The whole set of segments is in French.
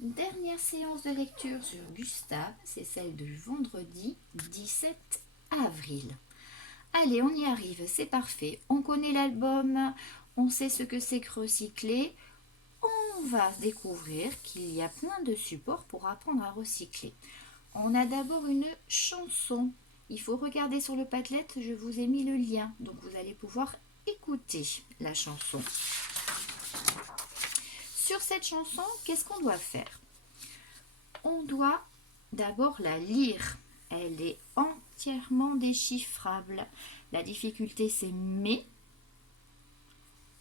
Dernière séance de lecture sur Gustave, c'est celle du vendredi 17 avril. Allez, on y arrive, c'est parfait. On connaît l'album, on sait ce que c'est que recycler. On va découvrir qu'il y a plein de supports pour apprendre à recycler. On a d'abord une chanson. Il faut regarder sur le Padlet, je vous ai mis le lien, donc vous allez pouvoir écouter la chanson. Sur cette chanson, qu'est-ce qu'on doit faire? On doit d'abord la lire. Elle est entièrement déchiffrable. La difficulté, c'est mais.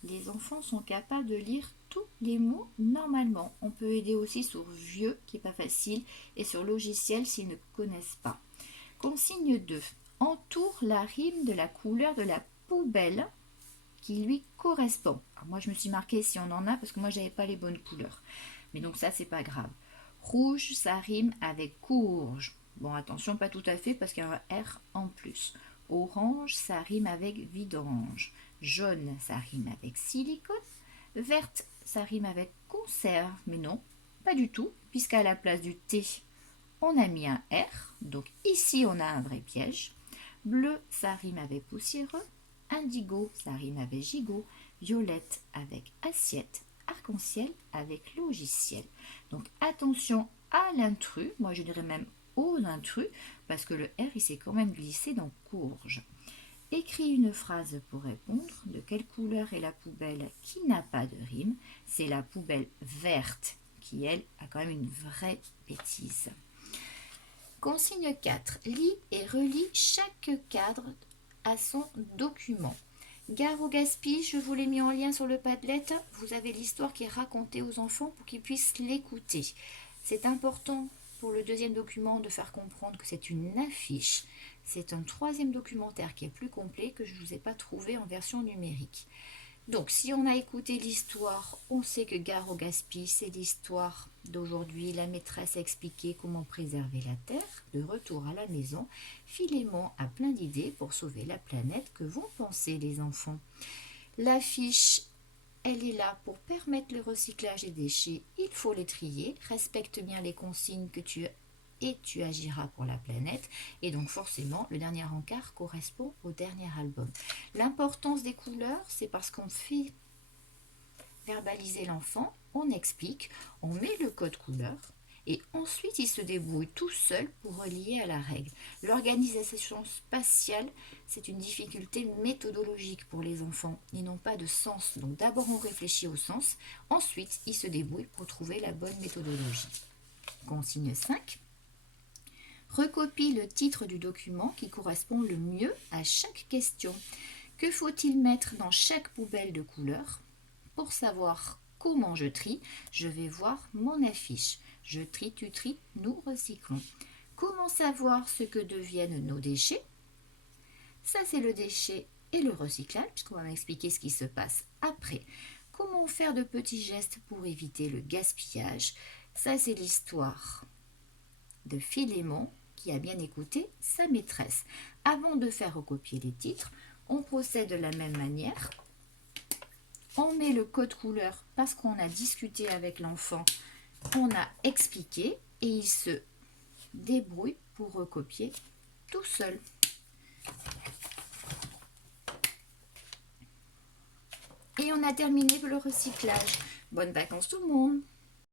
Les enfants sont capables de lire tous les mots normalement. On peut aider aussi sur vieux, qui n'est pas facile, et sur logiciel s'ils ne connaissent pas. Consigne 2. Entoure la rime de la couleur de la poubelle qui lui correspond. Alors moi, je me suis marqué si on en a, parce que moi, j'avais pas les bonnes couleurs. Mais donc ça, c'est pas grave. Rouge, ça rime avec courge. Bon, attention, pas tout à fait, parce qu'il y a un R en plus. Orange, ça rime avec vidange. Jaune, ça rime avec silicone. Verte, ça rime avec conserve. Mais non, pas du tout, puisqu'à la place du T, on a mis un R. Donc ici, on a un vrai piège. Bleu, ça rime avec poussiéreux. Indigo, ça rime avec gigot. Violette avec assiette. Arc-en-ciel avec logiciel. Donc attention à l'intrus. Moi, je dirais même aux intrus, parce que le R, il s'est quand même glissé dans courge. Écris une phrase pour répondre. De quelle couleur est la poubelle qui n'a pas de rime? C'est la poubelle verte qui, elle, a quand même une vraie bêtise. Consigne 4. Lis et relis chaque cadre à son document. Gare au gaspillage, je vous l'ai mis en lien sur le Padlet. Vous avez l'histoire qui est racontée aux enfants pour qu'ils puissent l'écouter. C'est important pour le deuxième document de faire comprendre que c'est une affiche. C'est un troisième documentaire qui est plus complet que je ne vous ai pas trouvé en version numérique. Donc, si on a écouté l'histoire, on sait que Gare au gaspillage, c'est l'histoire d'aujourd'hui. La maîtresse a expliqué comment préserver la terre. De retour à la maison, Philémon a plein d'idées pour sauver la planète. Que vont penser les enfants? L'affiche, elle est là pour permettre le recyclage des déchets. Il faut les trier. Respecte bien les consignes que tu agiras pour la planète. Et donc forcément, le dernier encart correspond au dernier album. L'importance des couleurs, c'est parce qu'on fait verbaliser l'enfant, on explique, on met le code couleur, et ensuite il se débrouille tout seul pour relier à la règle. L'organisation spatiale, c'est une difficulté méthodologique pour les enfants. Ils n'ont pas de sens. Donc d'abord on réfléchit au sens, ensuite ils se débrouillent pour trouver la bonne méthodologie. Consigne 5. Recopie le titre du document qui correspond le mieux à chaque question. Que faut-il mettre dans chaque poubelle de couleur? Pour savoir comment je trie, je vais voir mon affiche. Je trie, tu tries, nous recyclons. Comment savoir ce que deviennent nos déchets? Ça, c'est le déchet et le recyclage, puisqu'on va m'expliquer ce qui se passe après. Comment faire de petits gestes pour éviter le gaspillage? Ça, c'est l'histoire de Philémon qui a bien écouté sa maîtresse. Avant de faire recopier les titres, on procède de la même manière. On met le code couleur parce qu'on a discuté avec l'enfant, on a expliqué et il se débrouille pour recopier tout seul. Et on a terminé le recyclage. Bonnes vacances tout le monde!